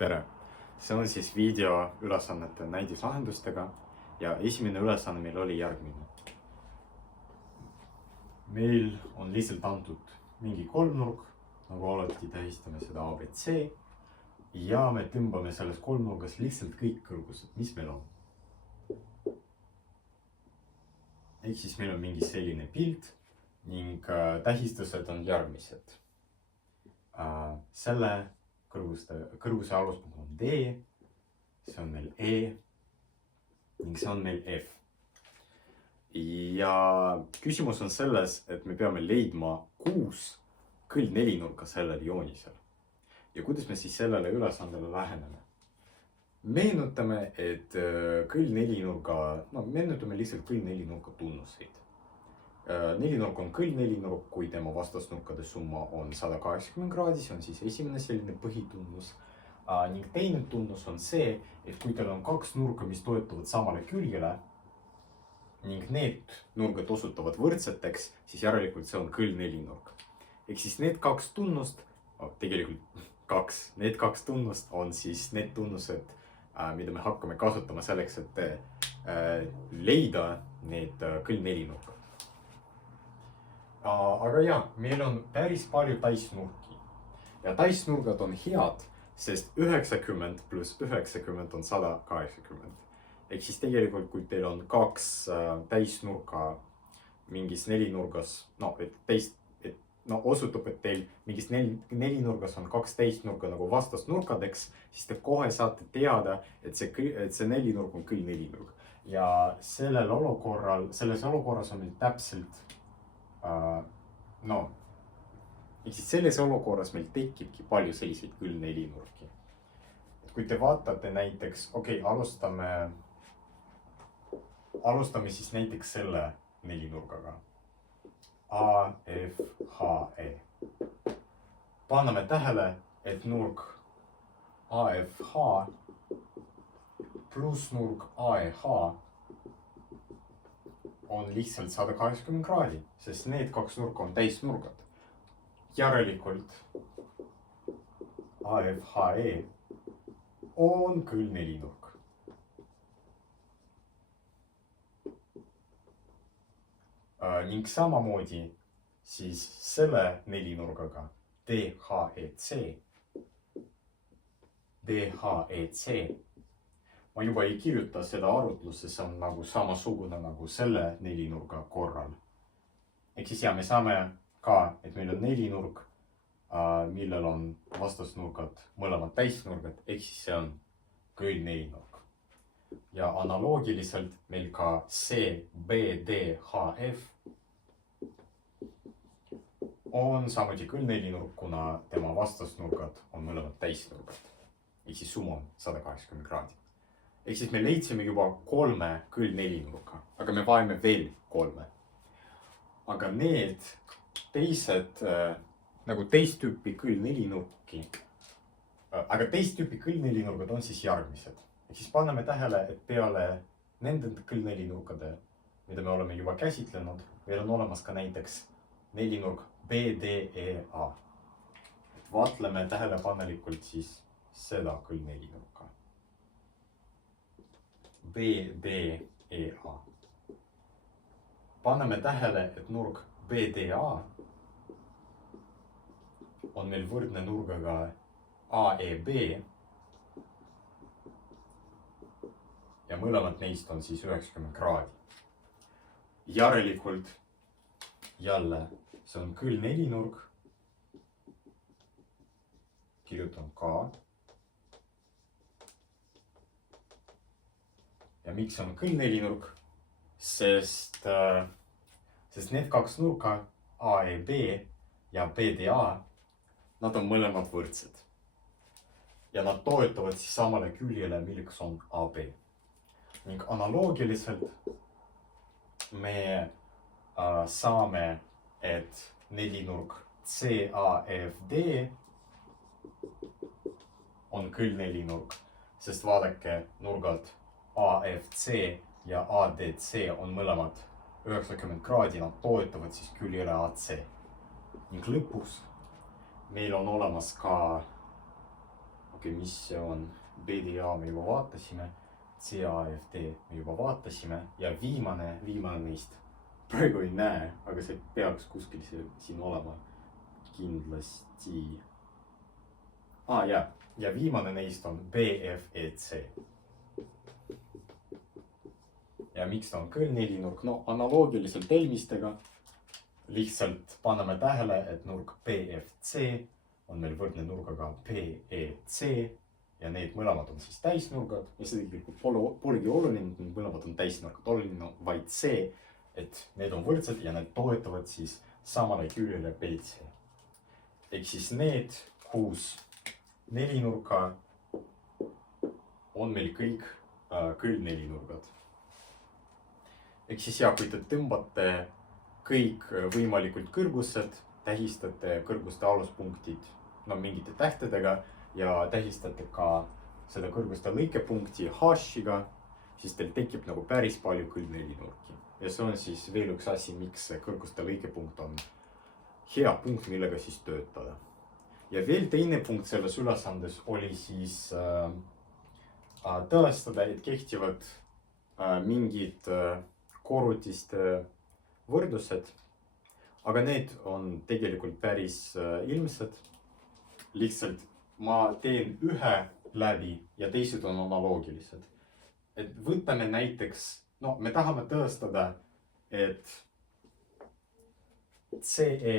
tere! See on siis video ülesannete näidislahendustega ja esimene ülesanne meil oli järgmine. Meil on lihtsalt antud mingi kolmnurk, nagu alati tähistame seda ABC ja me tõmbame selles kolmnurgas lihtsalt kõik kõrgused, mis meil on. Ehk siis meil on mingi selline pilt ning tähistused on järgmised. Selle kõrguse aluspunkt on D, see on meil E ning see on meil F. Ja küsimus on selles, et me peame leidma 6 kõllnelinurka sellel joonisel. Ja kuidas me siis sellele ülesandele läheneme? Meenutame, et meenutame lihtsalt kõllnelinurka tunnuseid. Nelinurk on kõllnelinurk, kui tema vastasnurkade summa on 180 kraadi, see on siis esimene selline põhitunnus. Ning teine tunnus on see, et kui teil on 2 nurka, mis toetuvad samale küljele ning need nurgad osutavad võrdseteks, siis järelikult see on kõllnelinurk. Ehk siis need 2 tunnust, need 2 tunnust on siis need tunnused, mida me hakkame kasutama selleks, et leida need kõllnelinurkad. Aga jah, meil on päris palju täisnurki ja täisnurgad on head, sest 90 pluss 90 on 180. Ehk siis tegelikult, kui teil on 2 täisnurka mingis nelinurgas, osutub, et teil mingis nelinurgas on 2 täisnurka nagu vastasnurkadeks, siis te kohe saate teada, et see nelinurk on kõllnelinurk. Ja selles olukorras on meil täpselt ehk siis selles olukorras meil tekibki palju selliseid kõllnelinurki. Kui te vaatate näiteks, alustame siis näiteks selle nelinurgaga. A, F, H, E. Paneme tähele, et nurk AFH pluss nurk AEH on lihtsalt 180 kraadi, sest need 2 nurka on täisnurgad. Järelikult AFHE on kõllnelinurk. Ning samamoodi siis selle nelinurgaga DHEC. Ma juba ei kirjuta seda arvutlusse, see on nagu samasugune nagu selle nelinurga korral. Ehk siis me saame ka, et meil on nelinurk, millel on vastasnurgad mõlemad täisnurgad, ehk siis see on kõllnelinurk. Ja analoogiliselt meil ka CBDHF on samuti kõllnelinurk, kuna tema vastasnurgad on mõlemad täisnurgad. Ehk siis summa on 180 kraadi. Ehk siis me leidsime juba 3 kõllnelinurka, aga me vajame veel 3. Aga need teised, nagu teist tüüpi kõllnelinurki, aga teist tüüpi kõllnelinurgad on siis järgmised. Ehk siis paneme tähele, et peale nende kõllnelinurkade, mida me oleme juba käsitlenud, meil on olemas ka näiteks nelinurk BDEA. Vaatleme tähelepanelikult siis seda kõllnelinurka. BDEA. Paneme tähele, et nurk BDA on meil võrdne nurgaga AEB ja mõlemad neist on siis 90 kraadi. Järelikult jälle see on kõllnelinurk. Kirjutan K. Ja miks on kõllnelinurk? Sest need 2 nurka AEB ja BDA, nad on mõlemad võrdsed. Ja nad toetavad siis samale küljele, milleks on AB. Ning analoogiliselt me saame, et nelinurk CAFD on kõllnelinurk, sest vaadake nurgad AFC ja ADC on mõlemad 90 kraadi, nad toetavad siis küljele AC. Ning lõpus meil on olemas ka okei, mis see on? BDA me juba vaatasime, CAFD me juba vaatasime ja viimane neist. Praegu ei näe, aga see peaks kuskil siin olema kindlasti. Ja viimane neist on BFEC. Ja miks ta on küll nelinurk? No analoogiliselt eelmistega lihtsalt paneme tähele, et nurk BFC on meil võrdne nurgaga PEC ja need mõlemad on siis täisnurgad ja see tegelikult polegi oluline, et need mõlemad on täisnurgad, oluline on vaid see, et need on võrdsed ja need toetavad siis samale küljele BC. Ehk siis need 6 nelinurka on meil kõik küll nelinurgad. Ehk siis kui te tõmbate kõik võimalikult kõrgused, tähistate kõrguste aluspunktid mingite tähtedega ja tähistate ka seda kõrguste lõikepunkti hashiga, siis teil tekib nagu päris palju küll nelinurki. Ja see on siis veel üks asi, miks kõrguste lõikepunkt on hea punkt, millega siis töötada. Ja veel teine punkt selles ülesandes oli siis tõestada, et kehtivad mingid korrutiste võrdlused, aga need on tegelikult päris ilmsed. Lihtsalt ma teen ühe läbi ja teised on analoogilised. Et võtame näiteks, me tahame tõestada, et CE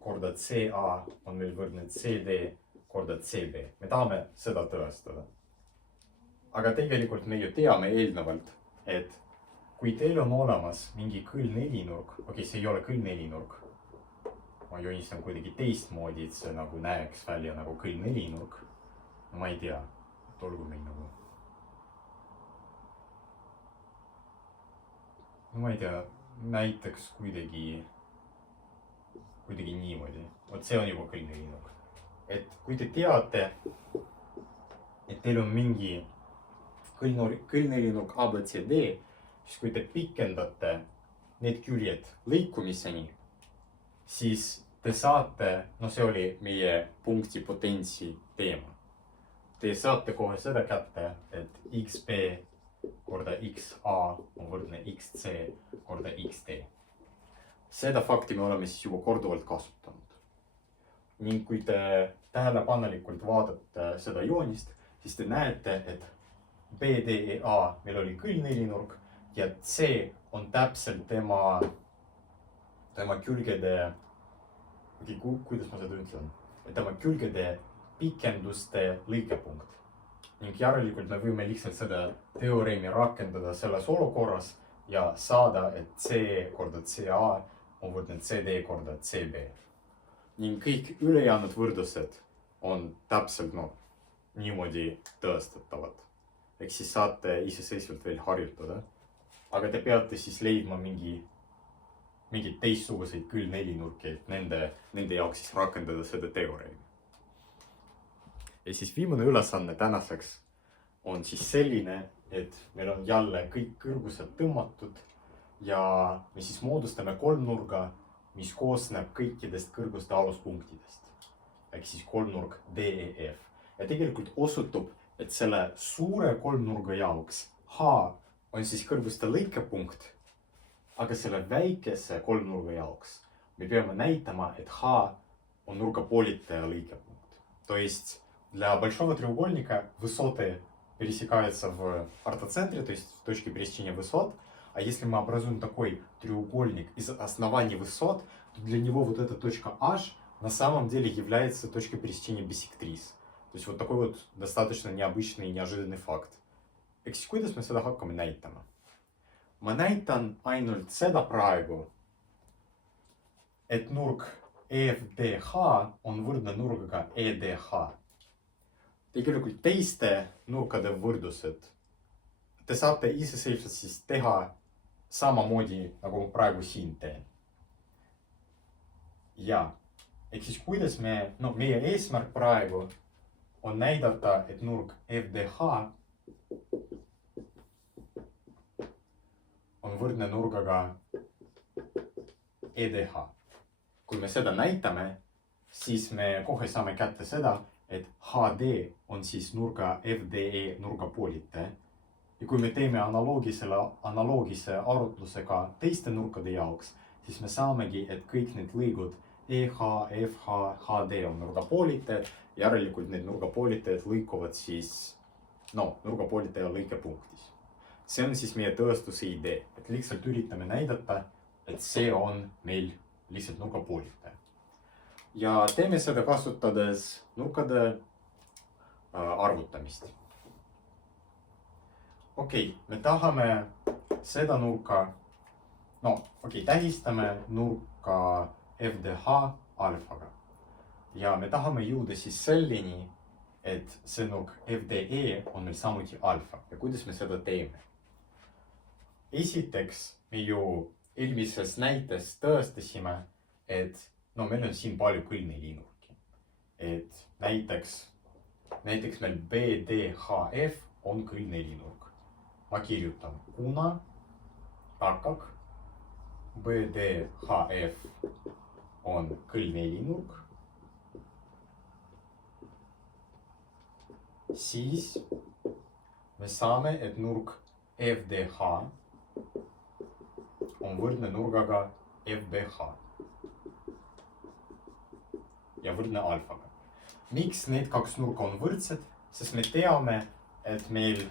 korda CA on meil võrdne CD korda CB. Me tahame seda tõestada. Aga tegelikult me ju teame eelnevalt, et kui teil on olemas mingi küll nelinurk, see ei ole küll nelinurk. Ma joonistan kuidagi teistmoodi, et see nagu näeks välja nagu küll nelinurk. Ma ei tea, et olgu meil nagu. Ma ei tea, näiteks kuidagi niimoodi. See on juba küll nelinurk. Et kui te teate, et teil on mingi küll nelinurk ABCD, siis kui te pikendate need küljed lõikumiseni, siis te saate, see oli meie punkti potentsi teema. Te saate kohe seda kätte, et XB korda XA on võrdne XC korda XD. Seda fakti me oleme siis juba korduvalt kasutanud. Ning kui te tähelepanelikult vaatate seda joonist, siis te näete, et BDEA meil oli küll nelinurk ja C on täpselt tema külgede, kuidas ma seda ütlen, et tema külgede pikenduste lõikepunkt. Ning järelikult me võime lihtsalt seda teoreemi rakendada selles olukorras ja saada, et C korda CA on võrdne CD korda CB. Ning kõik ülejäänud võrdlused on täpselt niimoodi tõestatavad. Ehk siis saate iseseisvalt veel harjutada. Aga te peate siis leidma mingid teistsuguseid küll nelinurki, et nende jaoks siis rakendada seda teoreemi. Ja siis viimane ülesanne tänaseks on siis selline, et meil on jälle kõik kõrgused tõmmatud ja me siis moodustame kolmnurga, mis koosneb kõikidest kõrguste aluspunktidest. Ehk siis kolmnurk DEF. Ja tegelikult osutub, et selle suure kolmnurga jaoks H on siis kõrguste lõikepunkt, aga selle väikese kolmnurga jaoks me peame näitama, et H on нуркополитая lõikepunkt. То есть для большого треугольника высоты пересекаются в ортоцентре, то есть в точке пересечения высот. А если мы образуем такой треугольник из оснований высот, то для него вот эта точка H на самом деле является точкой пересечения биссектрис. То есть вот такой вот достаточно необычный и неожиданный факт. Ehk siis kuidas me seda hakkame näitama? Ma näitan ainult seda praegu, et nurk EFDH on võrdne nurgaga EDH. Tegelikult teiste nurkade võrdused te saate iseseisvalt siis teha samamoodi, nagu praegu siin teen. Ja, ehk siis kuidas meie eesmärk praegu on näidata, et nurk FDH on võrdne nurgaga EDH. Kui me seda näitame, siis me kohe saame kätte seda, et HD on siis nurga FDE nurgapoolitaja. Ja kui me teeme analoogise arutlusega teiste nurkade jaoks, siis me saamegi, et kõik need lõigud EH, FH, HD on nurgapoolitajad. Järelikult need nurgapoolitajad lõikuvad siis, nurgapoolitaja lõikepunktis. See on siis meie tõestuse idee, et lihtsalt üritame näidata, et see on meil lihtsalt nurgapoolitaja. Ja teeme seda kasutades nurkade arvutamist. Me tahame seda nurka, tähistame nurka FDH alfaga. Ja me tahame jõuda siis selleni, et see nurk FDE on meil samuti alfa. Ja kuidas me seda teeme? Esiteks me ju eelmises näites tõestasime, et meil on siin palju kõlneliinurki. Et näiteks meil BDHF on kõlneliinurk. Ma kirjutan, kuna takak BDHF on kõlneliinurk, siis me saame, et nurk FDH on võrdne nurgaga FBH ja võrdne alfaga. Miks need kaks nurka on võrdsed? Sest me teame, et meil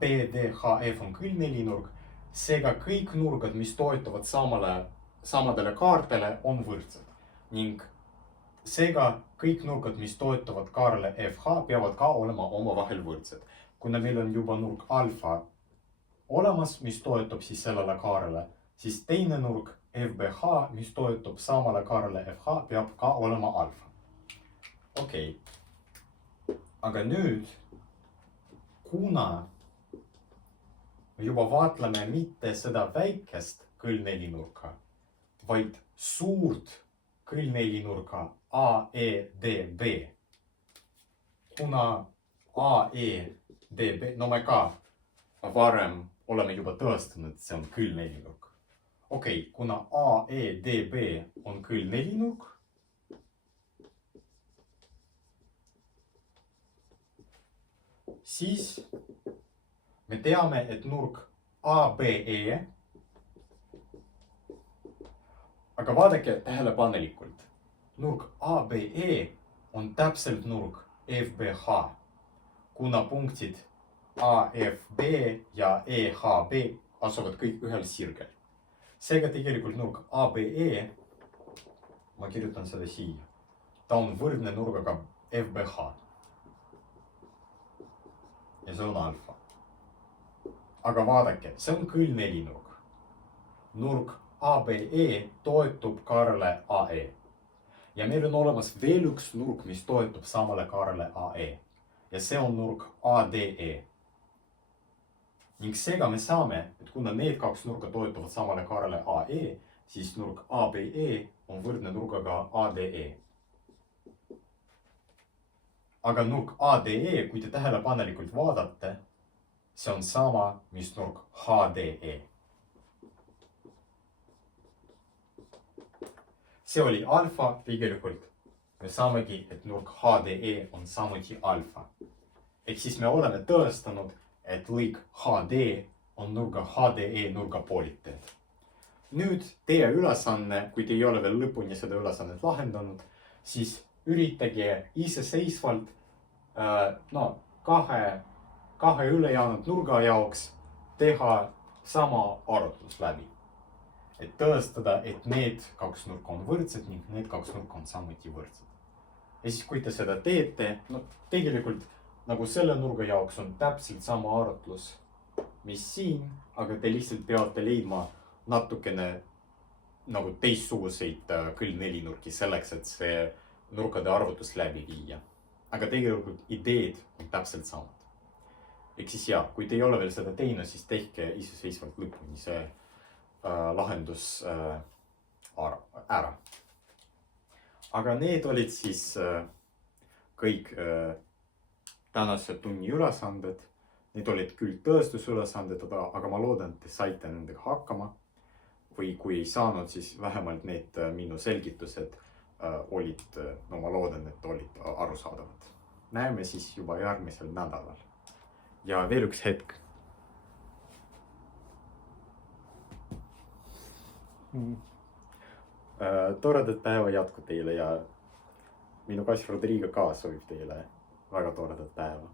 BDHF on kõlneliinurk, seega kõik nurgad, mis toetuvad samadele kaartele, on võrdsed. Ning seega kõik nurgad, mis toetuvad kaarele FH, peavad ka olema omavahel võrdsed. Kuna meil on juba nurk alfa olemas, mis toetub siis sellele kaarele, siis teine nurk FBH, mis toetub samale kaarele FH, peab ka olema alfa. Aga nüüd, kuna me juba vaatleme mitte seda väikest kõlnelinurka, vaid suurt kõlnelinurka AEDB. Kuna AEDB, me ka varem oleme juba tõestanud, et see on kõlnelinurk. Kuna AEDB on kõlnelinurk, siis me teame, et nurk ABE, aga vaadake tähelepanelikult, nurk ABE on täpselt nurk FBH, kuna punktid AFB ja EHB asuvad kõik ühel sirgel. Seega tegelikult nurk ABE, ma kirjutan seda siia, ta on võrdne nurgaga FBH. Ja see on alfa. Aga vaadake, see on kõlnelinurk. Nurk ABE toetub kaarele AE. Ja meil on olemas veel üks nurk, mis toetub samale kaarele AE. Ja see on nurk ADE. Ning seega me saame, et kuna need kaks nurka toetuvad samale kaarele AE, siis nurk ABE on võrdne nurgaga ADE. Aga nurk ADE, kui te tähelepanelikult vaadate, see on sama, mis nurk HDE. See oli alfa, tegelikult me saamegi, et nurk HDE on samuti alfa. Ehk siis me oleme tõestanud, et lõik HD on nurga HDE nurgapoolitajad. Nüüd teie ülesanne, kui te ei ole veel lõpuni seda ülesannet lahendanud, siis üritage iseseisvalt kahe ülejäänud nurga jaoks teha sama arvutus läbi. Et tõestada, et need kaks nurka on võrdsed ning need kaks nurka on samuti võrdsed. Ja siis kui te seda teete, tegelikult nagu selle nurga jaoks on täpselt sama arvutus, mis siin, aga te lihtsalt peate leidma natukene nagu teistsuguseid kõlnelinurki selleks, et see nurkade arvutus läbi viia. Aga tegelikult ideed on täpselt samad. Ehk siis kui te ei ole veel seda teinud, siis tehke iseseisvalt lõpuni see lahendus ära. Aga need olid siis kõik tänase tunni ülesanded. Need olid küll tõestusülesanded, aga ma loodan, et te saite nendega hakkama. Või kui ei saanud, siis vähemalt need minu selgitused olid, no ma loodan, et olid arusaadavad. Näeme siis juba järgmisel nädalal. Ja veel üks hetk. Toredat päeva jätku teile ja minu kass Rodrigo ka soovib teile väga toredat päeva.